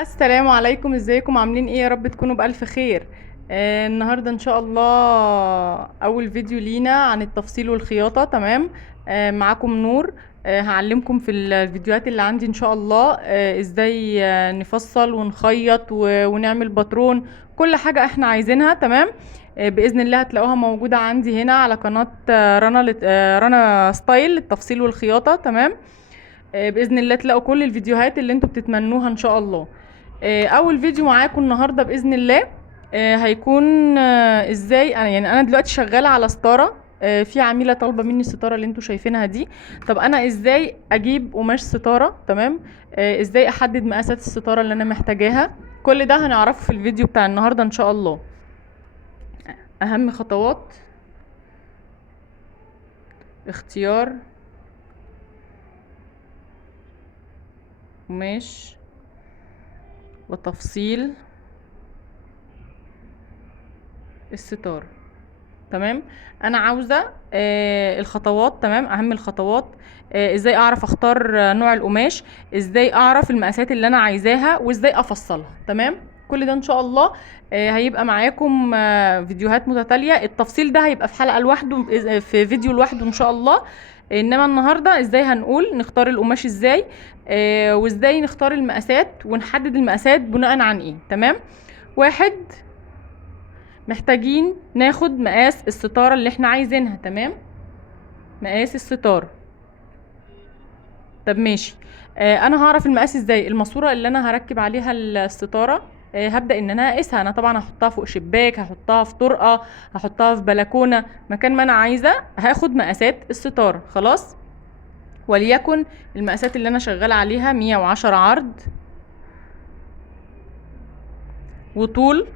السلام عليكم، ازيكم؟ عاملين ايه؟ يا رب تكونوا بألف خير. النهاردة ان شاء الله اول فيديو لينا عن التفصيل والخياطة. تمام. معاكم نور. هعلمكم في الفيديوهات اللي عندي ان شاء الله ازاي نفصل ونخيط ونعمل باترون، كل حاجة احنا عايزينها. تمام. بإذن الله هتلاقوها موجودة عندي هنا على قناة رنا ستايل التفصيل والخياطة. تمام. بإذن الله تلاقوا كل الفيديوهات اللي انتوا بتتمنوها ان شاء الله. اول فيديو معاكم النهارده باذن الله هيكون ازاي انا دلوقتي شغاله على ستاره. في عميله طالبه مني الستاره اللي انتوا شايفينها دي. طب انا ازاي اجيب قماش ستاره؟ تمام. ازاي احدد مقاسات الستاره اللي انا محتاجاها؟ كل ده هنعرفه في الفيديو بتاع النهارده ان شاء الله. اهم خطوات: اختيار قماش وتفصيل الستاره. تمام. انا عاوزه الخطوات. تمام. اهم الخطوات: ازاي اعرف اختار نوع القماش، ازاي اعرف المقاسات اللي انا عايزاها، وازاي افصلها. تمام. كل ده ان شاء الله هيبقى معاكم فيديوهات متتاليه. التفصيل ده هيبقى في حلقه لوحده، في فيديو لوحده ان شاء الله. انما النهارده ازاي هنقول نختار القماش ازاي، وازاي نختار المقاسات ونحدد المقاسات بناء عن ايه. تمام. واحد: محتاجين ناخد مقاس الستارة اللي احنا عايزينها. تمام. مقاس الستارة. طب ماشي. انا هعرف المقاس ازاي؟ الماسورة اللي انا هركب عليها الستارة هبدأ ان انا اقيسها. انا طبعا هحطها فوق شباك، هحطها في طرقة، هحطها في بلكونة، مكان ما انا عايزة. هاخد مقاسات الستارة. خلاص. وليكن المقاسات اللي انا شغالة عليها 110 عرض، وطول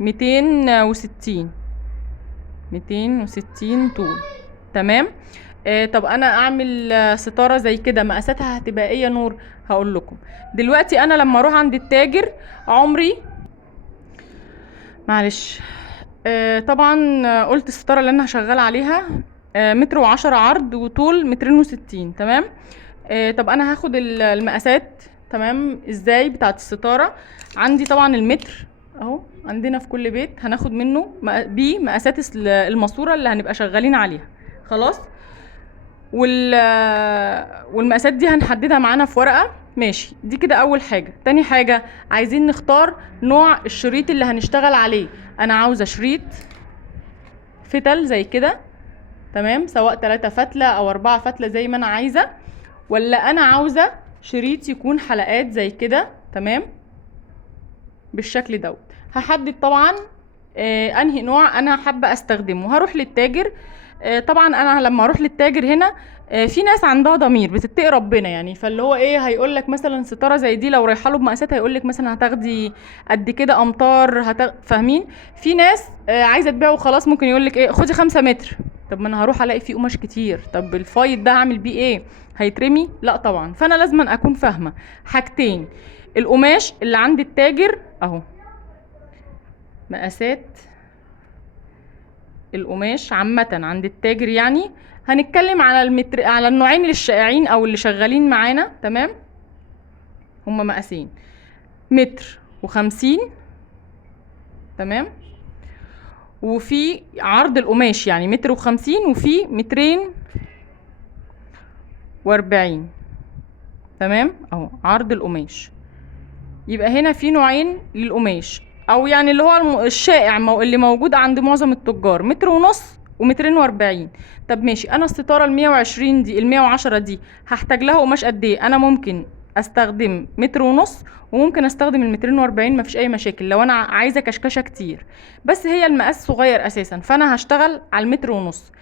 260 طول. تمام. طب انا اعمل ستارة زي كده مقاساتها هتبقى ايه يا نور؟ هقول لكم دلوقتي. انا لما اروح عند التاجر عمري، معلش، طبعا قلت الستارة اللي انا هشغل عليها متر وعشرة عرض، وطول 260. تمام. طب انا هاخد المقاسات. تمام. ازاي بتاعت الستارة؟ عندي طبعا المتر اهو عندنا في كل بيت، هناخد منه بمقاسات الماسورة اللي هنبقى شغالين عليها. خلاص. والمقاسات دي هنحددها معانا في ورقة. ماشي. دي كده اول حاجة. تاني حاجة: عايزين نختار نوع الشريط اللي هنشتغل عليه. انا عاوزة شريط فتل زي كده. تمام. سواء 3 فتلة او 4 فتلة زي ما انا عايزة، ولا انا عاوزة شريط يكون حلقات زي كده. تمام. بالشكل دوت. هحدد طبعا انهي نوع انا حابة استخدمه. هروح للتاجر. طبعا انا لما اروح للتاجر هنا في ناس عندها ضمير بتتقي ربنا، يعني فاللي هو ايه، هيقول لك مثلا ستاره زي دي لو رايحه له بمقاسات هيقول لك مثلا هتاخدي قد كده امتار. فاهمين؟ في ناس عايزه تبيع وخلاص، ممكن يقول لك ايه، خدي 5 متر. طب ما انا هروح الاقي فيه قماش كتير، طب الفايض ده هعمل بيه ايه؟ هيترمي؟ لا طبعا. فانا لازم اكون فاهمه حاجتين: القماش اللي عند التاجر اهو، مقاسات القماش عامة عند التاجر. يعني هنتكلم على المتر، على النوعين اللي الشائعين او اللي شغالين معانا. تمام. هما مقاسين: متر و50. تمام. وفي عرض القماش يعني متر و50، وفي 240. تمام. اهو عرض القماش. يبقى هنا في نوعين للقماش، او يعني اللي هو الشائع اللي موجود عند معظم التجار: متر ونص و240. طب ماشي. انا الستاره ال120 دي، ال110 دي، هحتاج لها قماش قد ايه؟ انا ممكن استخدم متر ونص، وممكن استخدم ال240، مفيش اي مشاكل لو انا عايزه كشكشه كتير. بس هي المقاس صغير اساسا، فانا هشتغل على المتر ونص.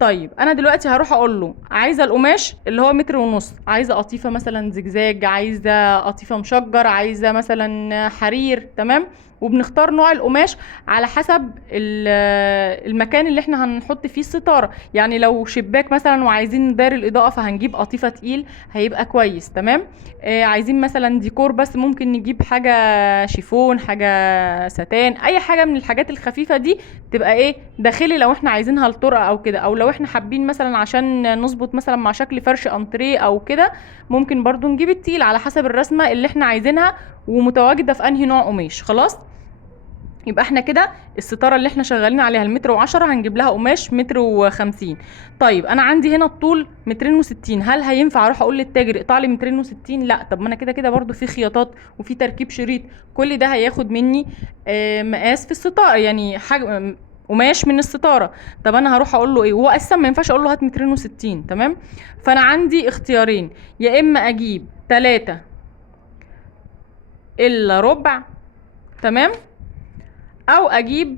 طيب انا دلوقتي هروح اقول له عايزه القماش اللي هو متر ونص، عايزه قطيفه مثلا زجزاج، عايزه قطيفه مشجر، عايزه مثلا حرير. تمام. وبنختار نوع القماش على حسب المكان اللي احنا هنحط فيه الستاره. يعني لو شباك مثلا وعايزين ندار الاضاءه فهنجيب قطيفه تقيل، هيبقى كويس. تمام. عايزين مثلا ديكور بس، ممكن نجيب حاجه شيفون، حاجه ستان، اي حاجه من الحاجات الخفيفه دي تبقى ايه داخلي لو احنا عايزينها لطرقه او كده. او لو احنا حابين مثلا عشان نظبط مثلا مع شكل فرش انتريه او كده ممكن برضو نجيب التقيل على حسب الرسمة اللي احنا عايزينها ومتواجدة في انهي نوع قماش. خلاص، يبقى احنا كده الستارة اللي احنا شغالين عليها المتر و10 هنجيب لها قماش متر و50. طيب انا عندي هنا الطول مترين وستين، هل هينفع اروح اقول للتاجر اقطع لي مترين وستين؟ لا، طب ما انا كده كده برضو في خياطات وفي تركيب شريط، كل ده هياخد مني مقاس في الستارة، يعني حاجة قماش من الستارة. طب انا هروح اقول له ايه وهو اساسا ما ينفعش اقول له هات مترين وستين؟ تمام. فانا عندي اختيارين، يا اما اجيب 3 الا ربع، تمام، او اجيب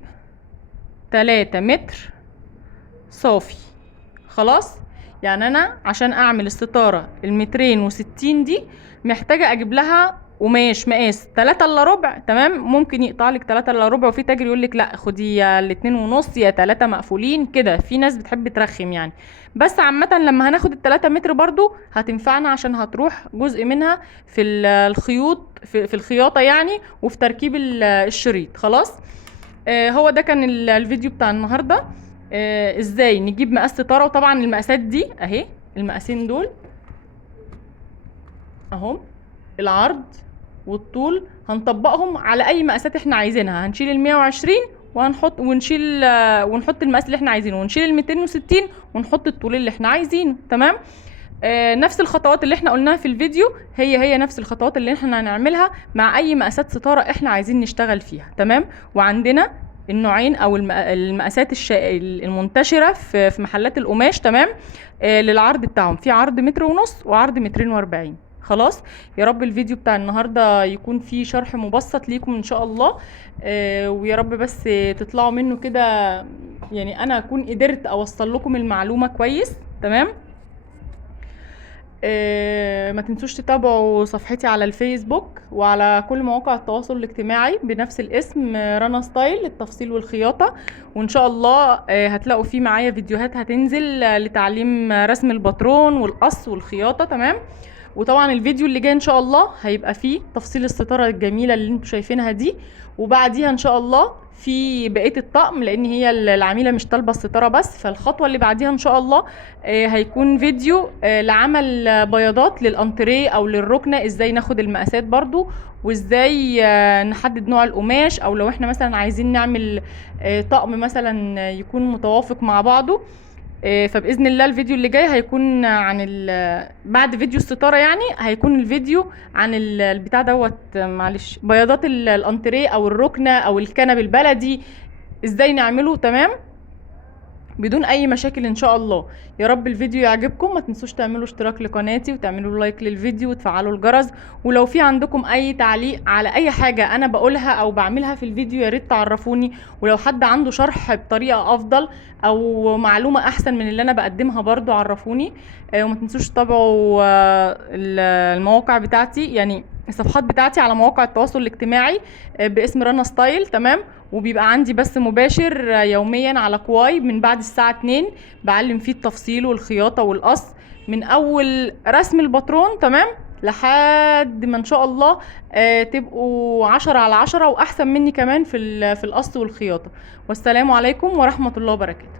3 متر صافي. خلاص، يعني انا عشان اعمل الستارة المترين وستين دي محتاجة اجيب لها قماش مقاس 3 الا ربع، تمام. ممكن يقطع لك 3 الا ربع، وفي تاجر يقول لك لا خدي يا الاتنين ونص يا 3 مقفولين كده، في ناس بتحب ترخم يعني. بس عامة لما هناخد ال3 متر برضو هتنفعنا عشان هتروح جزء منها في الخيوط في الخياطة يعني، وفي تركيب الشريط. خلاص، هو ده كان الفيديو بتاع النهارده، ازاي نجيب مقاس ستاره. وطبعا المقاسات دي اهي، المقاسين دول اهم، العرض والطول هنطبقهم على اي مقاسات احنا عايزينها. هنشيل ال120 ونحط المقاس اللي احنا عايزينه، ونشيل ال260 ونحط الطول اللي احنا عايزينه. تمام. نفس الخطوات اللي احنا قلناها في الفيديو هي نفس الخطوات اللي احنا هنعملها مع اي مقاسات ستاره احنا عايزين نشتغل فيها. تمام. وعندنا النوعين او المقاسات المنتشره في محلات القماش، تمام، للعرض بتاعهم، في عرض متر ونص وعرض مترين واربعين. خلاص، يا رب الفيديو بتاع النهارده يكون فيه شرح مبسط ليكم ان شاء الله، ويا رب بس تطلعوا منه كده، يعني انا اكون قدرت اوصل لكم المعلومه كويس. تمام. ما تنسوش تتابعوا صفحتي على الفيسبوك وعلى كل مواقع التواصل الاجتماعي بنفس الاسم، رنا ستايل للتفصيل والخياطة. وان شاء الله هتلاقوا فيه معايا فيديوهات هتنزل لتعليم رسم الباترون والقص والخياطة. تمام. وطبعا الفيديو اللي جاي ان شاء الله هيبقى فيه تفصيل الستارة الجميلة اللي انتوا شايفينها دي، وبعديها ان شاء الله في بقية الطقم، لان هي العميلة مش طالبة الستارة بس. فالخطوة اللي بعديها ان شاء الله هيكون فيديو لعمل بياضات للانتريه او للركنة، ازاي ناخد المقاسات برضو، وازاي نحدد نوع القماش، او لو احنا مثلا عايزين نعمل طقم مثلا يكون متوافق مع بعضه. فباذن الله الفيديو اللي جاي هيكون عن بعد فيديو الستاره، يعني هيكون الفيديو عن البتاع دوت، معلش، بياضات الانتريه او الركنه او الكنب البلدي، ازاي نعمله. تمام، بدون اي مشاكل ان شاء الله. يا رب الفيديو يعجبكم، ما تنسوش تعملوا اشتراك لقناتي وتعملوا لايك للفيديو وتفعلوا الجرس. ولو في عندكم اي تعليق على اي حاجة انا بقولها او بعملها في الفيديو يا ريت تعرفوني. ولو حد عنده شرح بطريقة افضل او معلومة احسن من اللي انا بقدمها برضو عرفوني. وما تنسوش تتابعوا المواقع بتاعتي، يعني الصفحات بتاعتي على مواقع التواصل الاجتماعي باسم رنا ستايل. تمام. وبيبقى عندي بث مباشر يوميا على كواي من بعد الساعة 2، بعلم فيه التفصيل والخياطة والقص من اول رسم الباترون، تمام، لحد ما ان شاء الله تبقوا 10/10 واحسن مني كمان في القص والخياطة. والسلام عليكم ورحمة الله وبركاته.